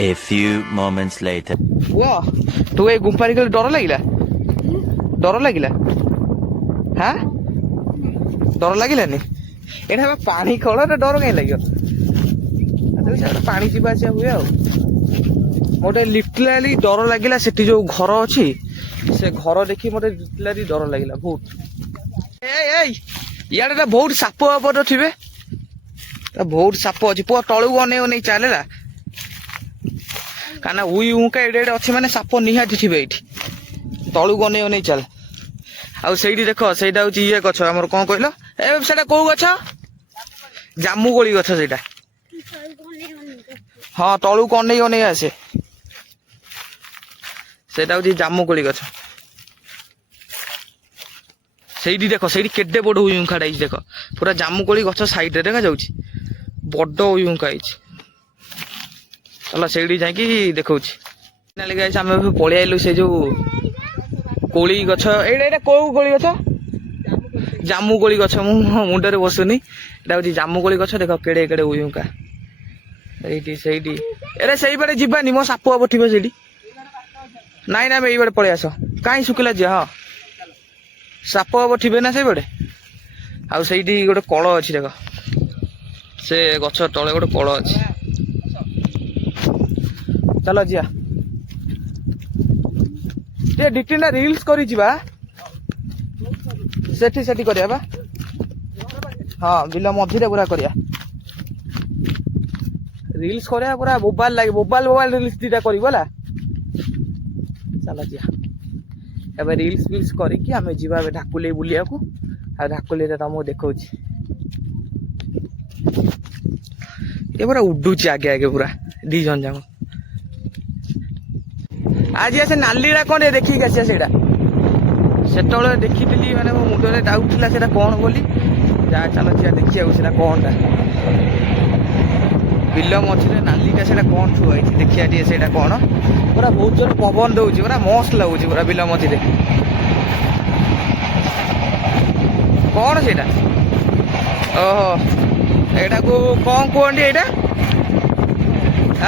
A few moments later. ପୁଅ ତୁ ଏଇ ଗୁମ୍ଫାରେ ଗଲେ ଡର ଲାଗିଲା? ଡର ଲାଗିଲା? ହାଁ ଡର ଲାଗିଲାନି? ଏଇଟା ବା ପାଣି ଖୋଳ ଡର କାହିଁ ଲାଗିବ? ପାଣି ଯିବା ଆସିବା ହୁଏ ଆଉ ମୋତେ ଲିଟରାଲି ଡର ଲାଗିଲା। ସେଠି ଯୋଉ ଘର ଅଛି ସେ ଘର ଦେଖି ମୋତେ ଲିଟରାଲି ଡର ଲାଗିଲା ବହୁତ। ଏଇ ଇଆଡେ ବହୁତ ସାପ ଫାପ ଥିବେ, ବହୁତ ସାପ ଅଛି। ପୁଅ ତଳକୁ ଅନେଇ ଅନେଇ ଚାଲେଲା, କାହିଁକିନା ଉଇ ଉଙ୍କା ଏଡେ ଏଡେ ଅଛି ମାନେ ସାପ ନିହାତି ଥିବେ ଏଇଠି। ତଳକୁ ଅନେଇ ଅନେଇ ଚାଲ। ଆଉ ସେଇଠି ଦେଖ, ସେଇଟା ହଉଛି ଇଏ ଗଛ ଆମର, କଣ କହିଲ? ଏ ସେଇଟା କୋଉ ଗଛ? ଜାମୁକୋଳି ଗଛ ସେଇଟା। ହଁ ତଳକୁ ଅନେଇ ଅନେଇ ଆସେ, ସେଇଟା ହଉଛି ଜାମୁକୋଳି ଗଛ। ସେଇଠି ଦେଖ, ସେଇଠି କେତେ ବଡ ଉଇ ଉଙ୍କାଟା ହେଇଛି ଦେଖ, ପୁରା ଜାମୁକୋଳି ଗଛ ସାଇଡରେ ଦେଖା ଯାଉଛି, ବଡ ଉଇ ଉଙ୍କା ହେଇଛି। ଚାଲ ସେଇଠି ଯାଇକି ଦେଖଉଛି। ଆମେ ଏବେ ପଳେଇ ଆଇଲୁ ସେ ଯୋଉ କୋଳି ଗଛ। ଏଇଟା କୋଉ କୋଳି ଗଛ? ଜାମୁକୋଳି ଗଛ। ମୁଁ ମୁଣ୍ଡରେ ବସୁନି, ଏଇଟା ହଉଛି ଜାମୁକୋଳି ଗଛ। ଦେଖ କେଡେ କେଡେ ଉଇ ଉଙ୍କା ସେଇଠି ସେଇଠି। ଏରେ ସେଇପଟେ ଯିବାନି, ମୋ ସାପ ହବ ଥିବ ସେଇଠି। ନାଇଁ ନାଇଁ ଆମେ ଏଇପଟେ ପଳେଇ ଆସ। କାହିଁ ଶୁଖିଲା ଯିବା? ହଁ ସାପ ହବ ଥିବେ ନା ସେଇପଟେ। ଆଉ ସେଇଠି ଗୋଟେ କଳ ଅଛି ଦେଖ, ସେ ଗଛ ତଳେ ଗୋଟେ କଳ ଅଛି। ଚାଲ ଯିବା ଟିକେ ଦି ତିନିଟା ରିଲ୍ସ କରିଯିବା। ସେଠି ସେଠି କରିବା ବା। ହଁ ବିଲ ମଝିରେ ପୁରା କରିବା ରିଲ୍ସ କରିବା, ପୁରା ବୋବାଲ ଲାଗେ। ବୋବାଲ ରିଲ୍ସ ଦିଟା କରିବୁ ହେଲା। ଚାଲ ଯିବା ଏବେ ରିଲ୍ସ ଫିଲ୍ସ କରିକି ଆମେ ଯିବା ଏବେ ଢାକୁଲେଇ ବୁଲିବାକୁ। ଆଉ ଢାକୁଲେଇରେ ତମକୁ ଦେଖଉଛି, ଏ ପୁରା ଉଡୁଛି ଆଗେ ଆଗେ ପୁରା ଦି ଜଣ ଯାକ। ଆଜି ସେ ନାଲିଟା କଣ ଟିକେ ଦେଖିକି ଆସିବା। ସେଇଟା ସେତେବେଳେ ଦେଖିଥିଲି, ମାନେ ମୋ ମୁଣ୍ଡରେ ଡାଉଟ୍ ଥିଲା ସେଇଟା କଣ ବୋଲି। ଯା ଚାଲ ଯିବା ଦେଖିବାକୁ ସେଇଟା କଣଟା। ବିଲ ମଝିରେ ନାଲିଟା ସେଇଟା କଣ ଥୁଆ ହେଇଛି ଦେଖିବା ଟିକେ ସେଇଟା କଣ। ପୁରା ବହୁତ ଜୋର ପବନ ଦଉଛି, ପୁରା ମସ୍ତ ଲାଗୁଛି ପୁରା ବିଲ ମଝିରେ। କଣ ସେଇଟା? ଓହୋ ଏଇଟାକୁ କଣ କୁହନ୍ତି ଏଇଟା?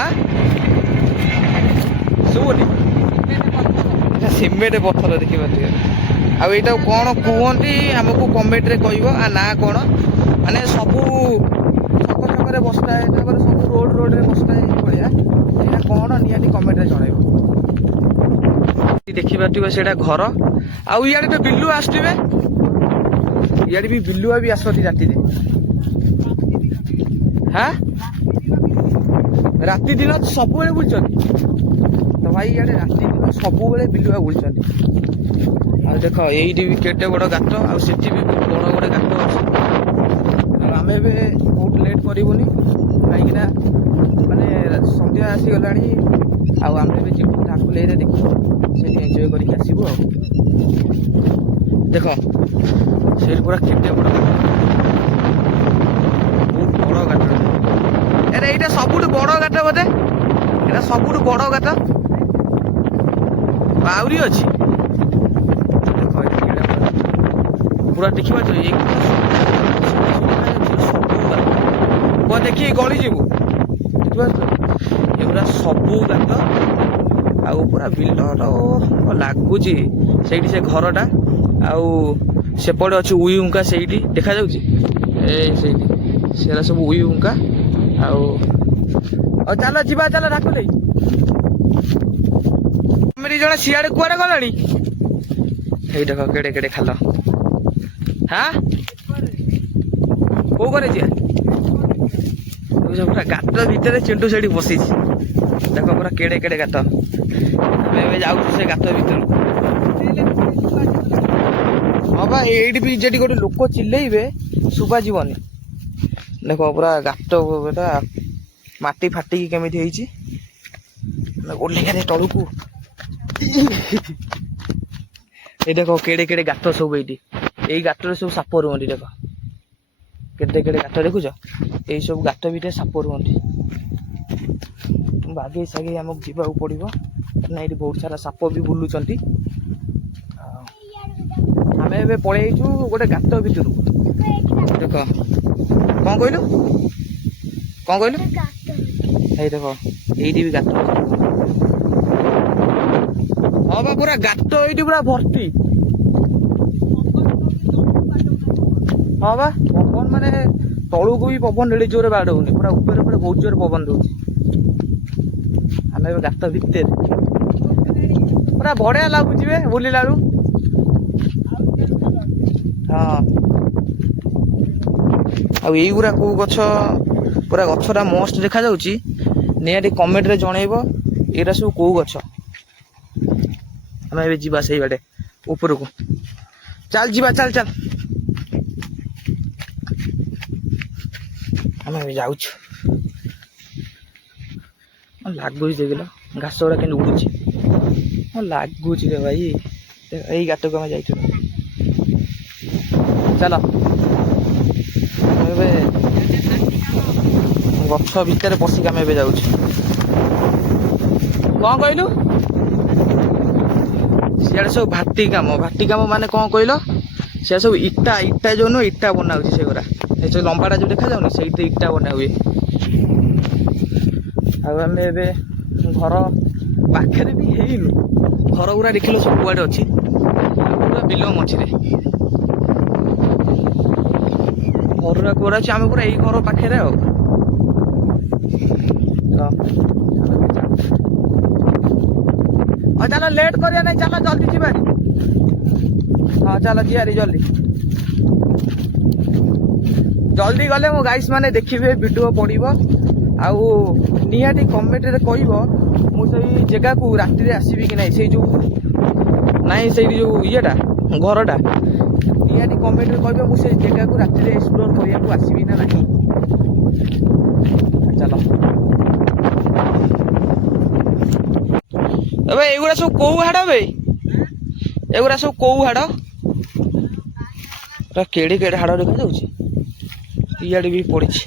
ଆଁ ଶୁଭୁନି? ସିମେଣ୍ଟ ପଥର ଦେଖିପାରୁଥିବେ। ଆଉ ଏଇଟାକୁ କଣ କୁହନ୍ତି ଆମକୁ କମେଣ୍ଟରେ କହିବ। ଆ ନାଁ କଣ? ମାନେ ସବୁ ଛକ ଛକରେ ବସିଥାଏ, ତାପରେ ସବୁ ରୋଡରେ ବସିଥାଏ ଭଳିଆ। ଏଇଟା କଣ ନିହାତି କମେଣ୍ଟରେ ଜଣେଇବ। ଦେଖିପାରୁଥିବ ସେଇଟା ଘର। ଆଉ ଇଆଡେ ତ ବିଲୁଆ ଆସୁଥିବେ, ଇଆଡେ ବି ବିଲୁଆ ବି ଆସନ୍ତି ରାତିରେ। ହାଁ ରାତି ଦିନ ସବୁବେଳେ ବୁଲୁଛନ୍ତି ତ ଭାଇ, ଇଆଡେ ରାତି ଦିନ ସବୁବେଳେ ବିଲୁଆ ବୁଲୁଛନ୍ତି। ଆଉ ଦେଖ ଏଇଠି ବି କେତେ ବଡ ଗାତ, ଆଉ ସେଠି ବି ବହୁତ ବଡ ବଡ ଗାତ ଅଛି। ଆଉ ଆମେ ଏବେ ବହୁତ ଲେଟ୍ କରିବୁନି, କାହିଁକିନା ମାନେ ସନ୍ଧ୍ୟା ଆସିଗଲାଣି। ଆଉ ଆମେ ଏବେ ଯିବୁ ଢାକୁଲେଇରେ ଦେଖିବୁ, ସେଠି ଏନ୍ଜୟ କରିକି ଆସିବୁ। ଆଉ ଦେଖ ସେଇଠି ପୁରା କେତେ ବଡ ଗାତ, ବହୁତ ବଡ ଗାତ। ଆରେ ଏଇଟା ସବୁଠୁ ବଡ ଗାତ ବୋଧେ, ଏଇଟା ସବୁଠୁ ବଡ ଗାତ। ଆହୁରି ଅଛି ପୁରା ଦେଖିପାରୁଛ। ଦେଖିକି ଗଳି ଯିବୁ, ଦେଖିପାରୁଛ ଏଗୁରା ସବୁ ଗାତ। ଆଉ ପୁରା ବିଲର ଲାଗୁଛି ସେଇଠି ସେ ଘରଟା। ଆଉ ସେପଟେ ଅଛି ଉଇ ଉଙ୍କା, ସେଇଠି ଦେଖାଯାଉଛି। ସେଇଠି ସେରା ସବୁ ଉଇ ଉଙ୍କା। ଆଉ ଚାଲ ଯିବା, ଚାଲ ଢାକୁଲେଇ। ତମେ ଦି ଜଣ ସିଆଡେ କୁଆଡେ ଗଲାଣି? ଏଇ ଦେଖ କେଡେ କେଡେ ଖାଲ। ହାଁ କୋଉ ଘରେ ଯିବା? ପୁରା ଗାତ ଭିତରେ ଚିଣ୍ଟୁ ସେଠି ବସିଛି। ଦେଖ ପୁରା କେଡେ କେଡେ ଗାତ। ଆମେ ଏବେ ଯାଉଛୁ ସେ ଗାତ ଭିତରକୁ। ହଁ ବା, ଏଇଠି ବି ଯେଠି ଗୋଟେ ଲୋକ ଚିଲେଇବେ ଶୁଭାଯିବନି। ଦେଖ ପୁରା ଗାତ, ମାଟି ଫାଟିକି କେମିତି ହେଇଛି। ଓହ୍ଲେଇଆରେ ତଳକୁ। ଏଇ ଦେଖ କେଡେ କେଡେ ଗାତ ସବୁ ଏଇଠି। ଏଇ ଗାତରେ ସବୁ ସାପ ରୁହନ୍ତି। ଦେଖ କେଡେ କେଡେ ଗାତ ଦେଖୁଛ? ଏଇ ସବୁ ଗାତ ଭିତରେ ସାପ ରୁହନ୍ତି। ବାଗେଇ ସାଗେଇ ଆମକୁ ଯିବାକୁ ପଡିବ, କାହିଁକିନା ଏଇଠି ବହୁତ ସାରା ସାପ ବି ବୁଲୁଛନ୍ତି। ଆମେ ଏବେ ପଳେଇଛୁ ଗୋଟେ ଗାତ ଭିତରକୁ। ଦେଖ କଣ କହିଲୁ? କଣ କହିଲୁ? ଏଇ ଦେଖ ଏଇଠି ବି ଗାତ ଅଛି। ହଁ ବା ପୁରା ଗାତ ଏଇଠି ପୁରା ଭର୍ତ୍ତି। ହଁ ବା ପବନ ମାନେ ତଳୁକୁ ବି ପବନ ଏଡେ ଜୋରେ ବାଡଉନି, ପୁରା ଉପରେ ପୁରା ବହୁତ ଜୋରେ ପବନ ଦଉଛି। ଆମେ ଏବେ ଗାତ ଭିତରେ ପୁରା ବଢିଆ ଲାଗୁଛି ବେ ବୁଲିଲା ବେଳୁ। ହଁ ଆଉ ଏଇଗୁରା କୋଉ ଗଛ, ପୁରା ଗଛଟା ମସ୍ତ ଦେଖାଯାଉଛି। ନିହାତି କମେଣ୍ଟରେ ଜଣେଇବ ଏଇଟା ସବୁ କୋଉ ଗଛ। ଆମେ ଏବେ ଯିବା ସେଇ ବାଟେ ଉପରକୁ। ଚାଲ ଯିବା, ଚାଲ ଚାଲ। ଆମେ ଏବେ ଯାଉଛୁ। ଲାଗୁଛି ଦେଖିଲ ଘାସ ଗୁଡା କେମିତି ଉଡୁଛି। ହଁ ଲାଗୁଛି ରେ ଭାଇ। ଏଇ ଗାତକୁ ଆମେ ଯାଇଥିଲୁ। ଚାଲ ଏବେ ଗଛ ଭିତରେ ପଶିକି ଆମେ ଏବେ ଯାଉଛୁ। କଣ କହିଲୁ? ସିଆଡେ ସବୁ ଭାଟି କାମ ମାନେ କଣ କହିଲ? ସିଆଡେ ସବୁ ଇଟା ଯୋଉ ନୁହଁ, ଇଟା ବନା ହଉଛି ସେଗୁରା। ଏ ଯୋଉ ଲମ୍ବାଟା ଯୋଉ ଦେଖାଯାଉନି, ସେଇଠି ଇଟା ବନା ହୁଏ। ଆଉ ଆମେ ଏବେ ଘର ପାଖରେ ବି ହେଇନୁ। ଘର ଗୁରା ଦେଖିଲ ସବୁ କୁଆଡେ ଅଛି, ପୁରା ବିଲ ମଝିରେ। ଘରଗୁରା କୁଆଡେ ଅଛି, ଆମେ ପୁରା ଏଇ ଘର ପାଖରେ ଆଉ। ହଁ ଚାଲ ଲେଟ୍ କରିବା ନାଇଁ, ଚାଲ ଜଲ୍ଦି ଯିବାନି। ହଁ ଚାଲ ଯିବାରି ଜଲ୍ଦି। ଜଲ୍ଦି ଗଲେ ମୋ ଗାଇସ୍ ମାନେ ଦେଖିବେ, ଭିଡିଓ ପଡିବ। ଆଉ ନିହାତି କମେଣ୍ଟରେ କହିବ ମୁଁ ସେଇ ଜାଗାକୁ ରାତିରେ ଆସିବି କି ନାହିଁ। ସେଇ ଯୋଉ ନାହିଁ ସେଇଠି ଯୋଉ ଇଏଟା ଘରଟା, ନିହାତି କମେଣ୍ଟରେ କହିବ ମୁଁ ସେଇ ଜାଗାକୁ ରାତିରେ ଏକ୍ସପ୍ଲୋର କରିବାକୁ ଆସିବି ନା ନାହିଁ। ଚାଲ ଏବେ ଏଇଗୁରା ସବୁ କୋଉ ହାଡ ବେ? ଏଗୁରା ସବୁ କୋଉ ହାଡ? କେଡେ କେଡେ ହାଡ ଦେଖାଯାଉଛି। ଇଆଡେ ବି ପଡିଛି।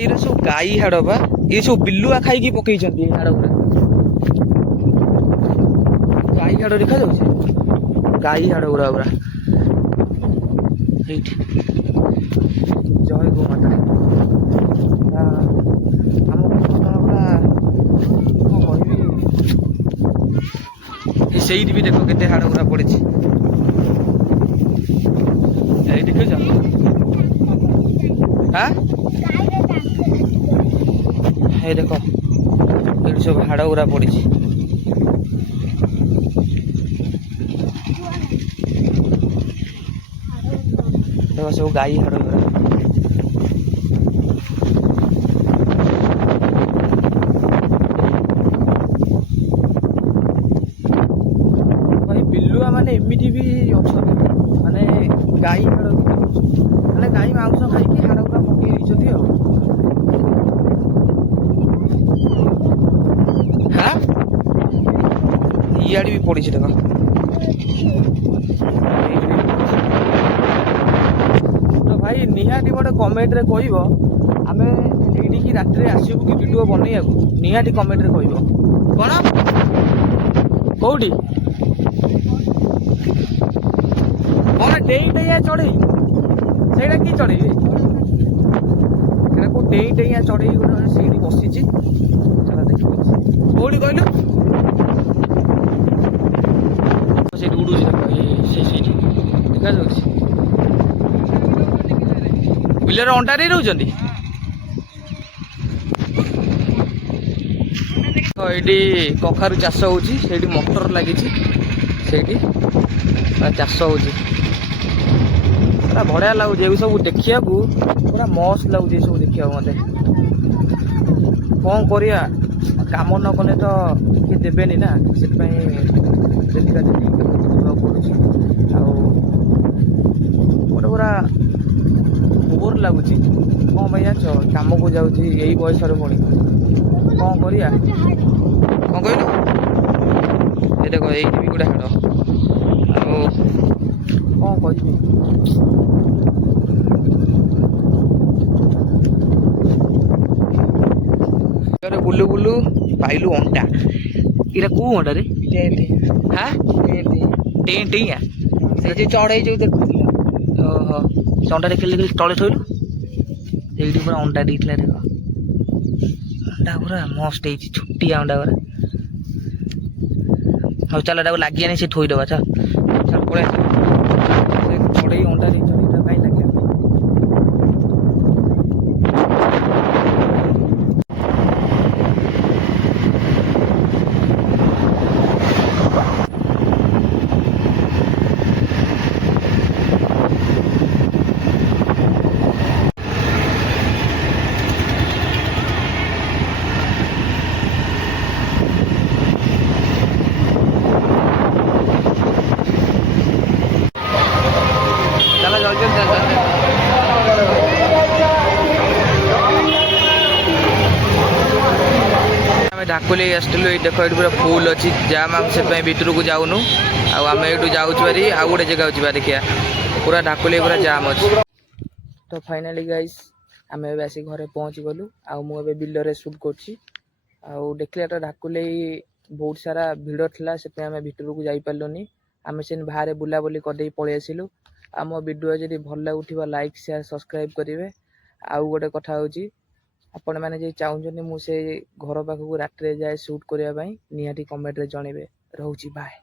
ଏଇରା ସବୁ ଗାଈ ହାଡ ବା। ଏ ସବୁ ବିଲୁଆ ଖାଇକି ପକେଇଛନ୍ତି ଏଇ ହାଡ ଗୁରା। ଗାଈ ହାଡ ଦେଖାଯାଉଛି। ଗାଈ ହାଡ ଗୁରା ପୁରା ଏଇଠି। ଜୟ ଗୋମାତା। ସେଇଠି ବି ଦେଖ କେତେ ହାଡ ଗୁରା ପଡିଛି। ଏଇ ଦେଖୁଛ? ହାଁ ଏଇ ଦେଖ ଏଇଠି ସବୁ ହାଡ ଗୁରା ପଡିଛି। ଦେଖ ସବୁ ଗାଈ ହାଡ ଗୁରା। ବିଲୁଆ ମାନେ ଏମିତି ବି ଅଛନ୍ତି, ମାନେ ଗାଈ ହାଡ ବି ଖାଉଛନ୍ତି। ମାନେ ଗାଈ ମାଂସ ଖାଇକି ହାଡ ଗୁରା ପକେଇ ଦେଇଛନ୍ତି ଆଉ। ହାଁ ଇଆଡେ ବି ପଡିଛି ଦେଖ। ତ ଭାଇ ନିହାତି ଗୋଟେ କମେଣ୍ଟରେ କହିବ ଆମେ ଏଇଠିକି ରାତିରେ ଆସିବୁ କି ଭିଡିଓ ବନେଇବାକୁ। ନିହାତି କମେଣ୍ଟରେ କହିବ। କଣ କୋଉଠି? କଣ ଡେଇଁ ଡେଇଁଆ ଚଢେଇ? ସେଇଟା କି ଚଢେଇ? ସେଇଟା କୋଉ ଡେଇଁ ଡେଇଁଆ ଚଢେଇ ଗୋଟେ ସେଇଠି ବସିଛି। କୋଉଠି କହିଲୁ? ସେଇଠି ଉଡୁଛି ଦେଖ, ସେଇଠି ଦେଖାଯାଉଛି। ବିଲରେ ଅଣ୍ଡା ଦେଇ ରହୁଛନ୍ତି। ଏଇଠି କଖାରୁ ଚାଷ ହଉଛି, ସେଇଠି ମଟର ଲାଗିଛି, ସେଇଠି ଚାଷ ହଉଛି। ପୁରା ବଢିଆ ଲାଗୁଛି ଏ ସବୁ ଦେଖିବାକୁ, ପୁରା ମସ୍ତ ଲାଗୁଛି ଏ ସବୁ ଦେଖିବାକୁ ମତେ। କଣ କରିବା, କାମ ନ କଲେ ତ କିଏ ଦେବେନି ନା, ସେଥିପାଇଁ ଯିବାକୁ ପଡୁଛି। ଆଉ ଗୋଟେ ପୁରା ବୋର ଲାଗୁଛି। କଣ ପାଇଁ ଜାଣିଛ, କାମକୁ ଯାଉଛି ଏଇ ବୟସରେ ପୁଣି କଣ କରିବା। କଣ କହିଲୁ? ଏ ଦେଖ ଏଇଠି ବି ଗୋଟେ ହାଡ। ଆଉ କଣ କହିବି, ବୁଲୁ ବୁଲୁ ପାଇଲୁ ଅଣ୍ଡା। ଏଇଟା କୋଉ ଅଣ୍ଡା ରେ? ହାଁ ଟେଁ ଟେଇଁଆ। ସେଇ ଯୋଉ ଚଢେଇ ଯୋଉ ଦେଖୁଥିଲା। ଓହୋ, ସେ ଅଣ୍ଡା ଦେଖିଲି ତଳେ ଥୋଇଲୁ। ସେଇଠି ପୁରା ଅଣ୍ଡା ଦେଇଥିଲା ଦେଖ। ଅଣ୍ଡା ପୁରା ମସ୍ତ ହେଇଛି, ଛୋଟିଆ ଅଣ୍ଡା ପୁରା। ହଉ ଚାଲ ତାକୁ ଲାଗିଆନି, ସେ ଥୋଇଦବା ଚାଲ ଚାଲ ପଳେଇ ଛଡ଼େଇ ଅଣ୍ଡା ଦେଇଛନ୍ତି ତାକୁ କାହିଁ ଲାଗିବା। ଚାଲ ଜଲ୍ଦି ଜଲ୍ଦି ଚାଲ ଆମେ ଢାକୁଲି ଆସିଥିଲୁ। ଏଇ ଦେଖ ଏଇଠି ପୁରା ଫୁଲ ଅଛି ଜାମ୍, ଆମେ ସେଥିପାଇଁ ଭିତରକୁ ଯାଉନୁ। ଆଉ ଆମେ ଏଇଠୁ ଯାଉଛୁ ଭାରି ଆଉ ଗୋଟେ ଜାଗାକୁ ଯିବା ଦେଖିବା। ପୁରା ଢାକୁଲି ପୁରା ଜାମ୍ ଅଛି। ତ ଫାଇନାଲି ଗାଇସ୍ ଆମେ ଏବେ ଆସି ଘରେ ପହଞ୍ଚି ଗଲୁ। ଆଉ ମୁଁ ଏବେ ବିଲରେ ସୁଟ୍ କରୁଛି। ଆଉ ଦେଖିଲେ ତ ଢାକୁଲି ବହୁତ ସାରା ଭିଡ଼ ଥିଲା, ସେଥିପାଇଁ ଆମେ ଭିତରକୁ ଯାଇପାରିଲୁନି। ଆମେ ସେମିତି ବାହାରେ ବୁଲାବୁଲି କରିଦେଇ ପଳେଇ ଆସିଲୁ। ଆମ ଭିଡ଼ିଓ ଯଦି ଭଲ ଲାଗୁଥିବ ଲାଇକ୍ ସେୟାର ସବସ୍କ୍ରାଇବ୍ କରିବେ। ଆଉ ଗୋଟେ କଥା ହେଉଛି, ଆପଣମାନେ ଯଦି ଚାହୁଁଛନ୍ତି ମୁଁ ସେ ଘର ପାଖକୁ ରାତିରେ ଯାଏ ସୁଟ୍ କରିବା ପାଇଁ, ନିହାତି କମେଣ୍ଟରେ ଜଣାଇବେ। ରହୁଛି, ବାଏ।